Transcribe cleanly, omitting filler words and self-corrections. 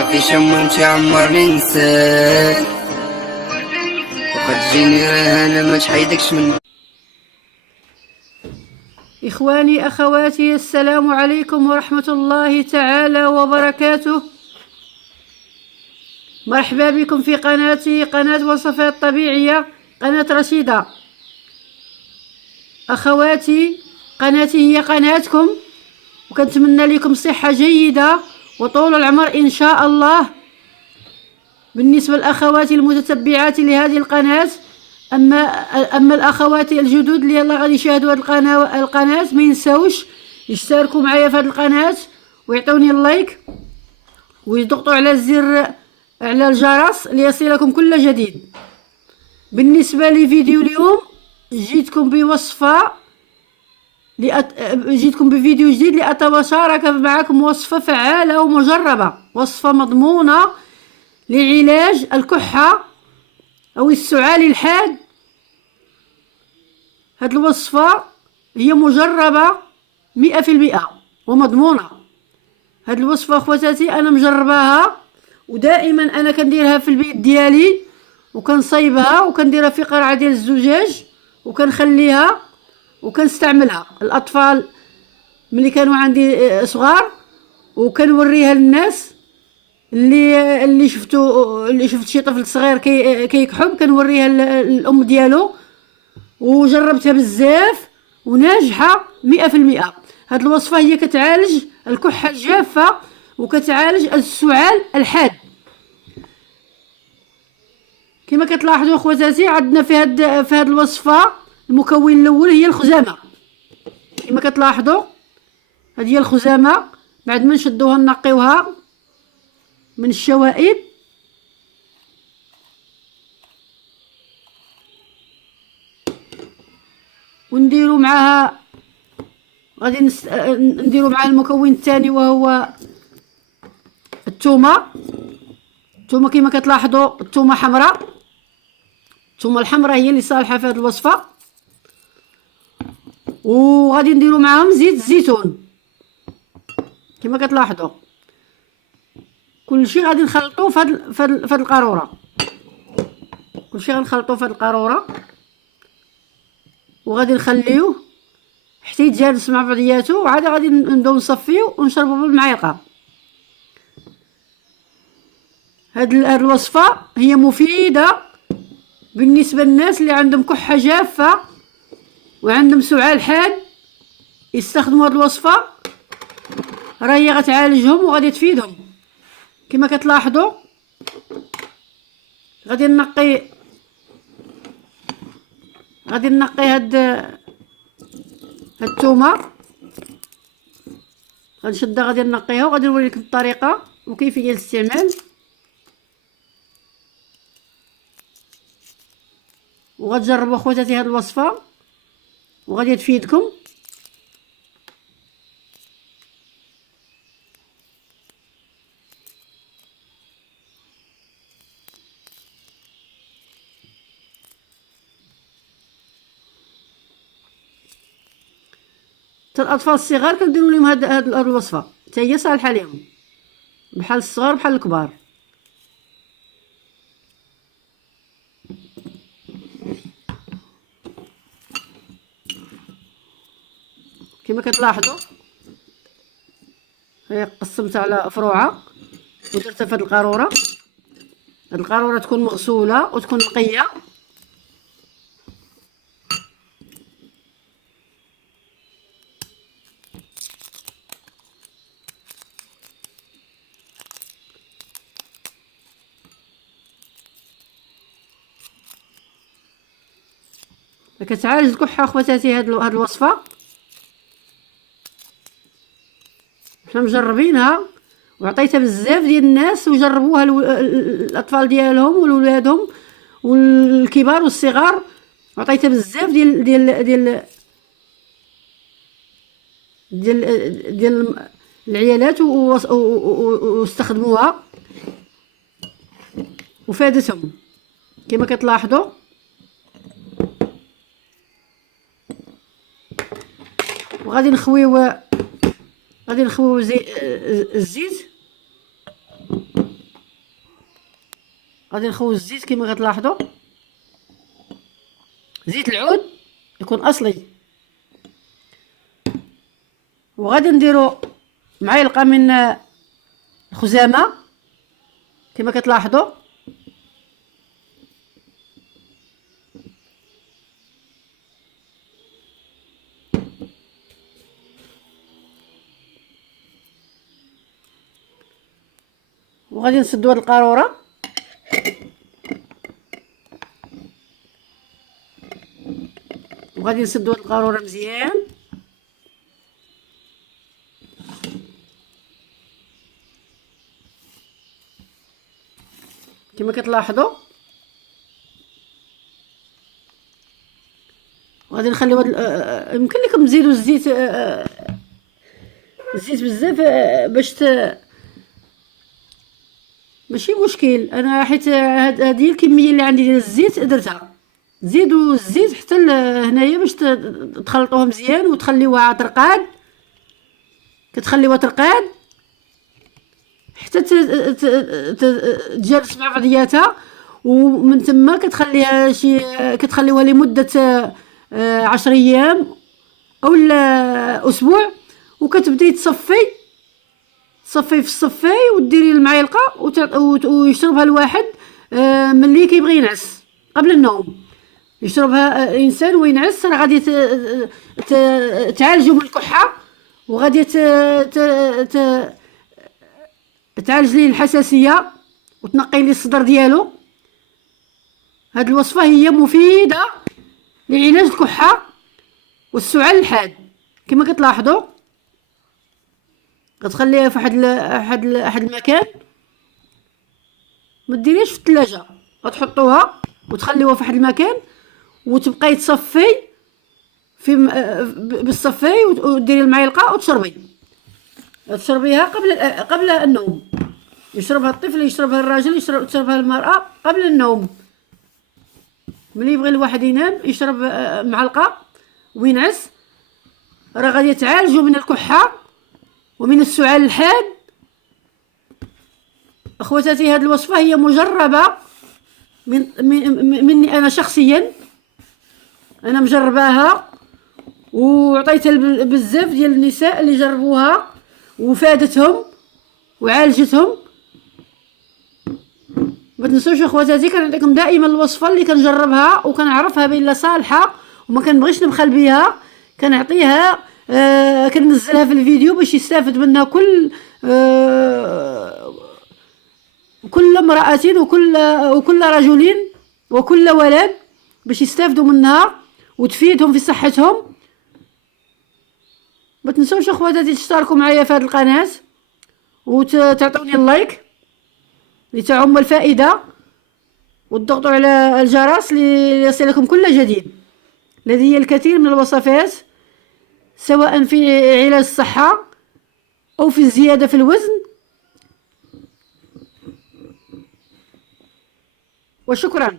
صافي شم متعمر ننساك، وقد تجيني رهانة ما تحيدكش من. إخواني أخواتي، السلام عليكم ورحمة الله تعالى وبركاته. مرحبا بكم في قناتي، قناة وصفات طبيعية، قناة رشيدة. أخواتي، قناتي هي قناتكم، وكنتمنى لكم صحة جيدة وطول العمر إن شاء الله. بالنسبة لأخواتي المتتبعات لهذه القناة، أما الأخوات الجدد اللي يلا غادي يشاهدوا هذه القناة ما ينساوش يشتركوا معايا في هذه القناة ويعطوني اللايك ويضغطوا على الزر على الجرس ليصلكم كل جديد. بالنسبة لفيديو اليوم جيتكم بفيديو جديد لأتشارك معكم وصفة فعالة ومجربة، وصفة مضمونة لعلاج الكحة أو السعال الحاد. هاد الوصفة هي مجربة 100% ومضمونة. هاد الوصفة اخواتاتي أنا مجرباها، ودائما أنا كنديرها في البيت ديالي، وكنصايبها وكنديرها في قرعة ديال الزجاج وكنخليها وكنستعملها الأطفال ملي كانوا عندي صغار، وكنوريها للناس اللي شفت شي طفل صغير كيكحب كنوريها الام ديالو، وجربتها بزاف وناجحه 100%. هاد الوصفه هي كتعالج الكحه الجافه وكتعالج السعال الحاد. كما كتلاحظوا اخواتاتي عندنا في هاد الوصفه المكون الاول هي الخزامه. كما كتلاحظوا هذه هي الخزامه، بعد ما نشدوها نقيوها من الشوائب ونديروا معها نديروا معها المكون الثاني وهو الثومه. كما كتلاحظوا الثومه حمراء، الثومه الحمراء هي اللي صالحه في هذه الوصفه. وغادي نديروا معاهم زيت الزيتون. كما كتلاحظوا كلشي غادي نخلطوه في هاد القاروره، كلشي غنخلطوه في هاد القاروره وغادي نخليوه حتى يتجانس مع بعضياته، وعاد غادي نبداو نصفيو ونشربوا بالمعلقه. هاد الوصفه هي مفيده بالنسبه للناس اللي عندهم كحه جافه وعندهم سعال حاد، يستخدموا هاد الوصفه راه هي غتعالجهم وغادي تفيدهم. كما كتلاحظوا غادي نقي هاد الثومه، غنشدها غادي نقيها وغادي نوريكم الطريقه وكيفيه الاستعمال، وغتجربوا اخواتاتي هاد الوصفه وغادي تفيدكم. حتى الاطفال الصغار كنديروا لهم هاد الوصفه حتى هي صالحه لهم، بحال الصغار بحال الكبار. كما كتلاحظوا هي قسمتها على فروعه ودرتها في هاد القاروره. هاد القاروره تكون مغسوله وتكون نقيه. كتعالج الكحه اخواتاتي هاد الوصفه، حنا مجربينها وعطيتها بزاف ديال الناس وجربوها الاطفال ديالهم وولادهم والكبار والصغار، وعطيتها بزاف ديال العيالات واستخدموها وفادتهم. كما كتلاحظوا وغادي نخويو الزيت غادي نخوي الزيت كما كتلاحظوا، زيت العود يكون اصلي. وغادي نديرو معلقه من الخزامه كما كتلاحظوا، وغادي نسدو هاد القاروره وغادي نسدو هاد القاروره مزيان. كما كتلاحظوا غادي نخليو هاد يمكن لكم تزيدوا الزيت الزيت بزاف باش ماشي مشكل. انا حيت هذه الكميه اللي عندي ديال الزيت درتها. زيدوا الزيت حتى هنايا باش تخلطوها مزيان وتخليوها ترقاد، كتخليوها ترقاد حتى تجالس مع بعضياتها، ومن ثم كتخليها كتخليوها لمده 10 ايام او اسبوع، وكتبداي تصفي في الصفاي وديري المعلقه ويشربها الواحد ملي كيبغي ينعس قبل النوم. يشربها الانسان وينعس، راه غادي تعالجو من الكحه، وغادي تعالج ليه الحساسيه وتنقي ليه الصدر ديالو. هاد الوصفه هي مفيده لعلاج الكحه والسعال الحاد. كما كتلاحظوا غتخليها في واحد المكان، ما ديريش في الثلاجه، غتحطوها وتخليوها في واحد المكان وتبقاي تصفي في بالصفاي وديري المعلقه تشربيها قبل النوم. يشربها الطفل، يشربها الراجل، تشربها المراه قبل النوم. ملي يبغي الواحد ينام يشرب معلقه وينعس، راه غادي تعالجوا من الكحه ومن السعال الحاد. اخواتاتي هذه الوصفه هي مجربه مني انا شخصيا، انا مجرباها وعطيتها بزاف ديال النساء اللي جربوها وفادتهم وعالجتهم. ما تنسوش اخواتاتي كنعطيكم دائما الوصفه اللي كنجربها وكنعرفها بان صالحه وما كنبغيش نبخل بها، كنعطيها كننزلها في الفيديو باش يستافد منها كل امرأة وكل رجل وكل ولد، باش يستافدوا منها وتفيدهم في صحتهم. ما تنسوش اخواتاتي تشتركوا معايا في هذه القناه وتعطوني اللايك لتعم الفائده، وتضغطوا على الجرس ليصلكم كل جديد. لدي الكثير من الوصفات سواء في علاج الصحه او في الزياده في الوزن. وشكرا.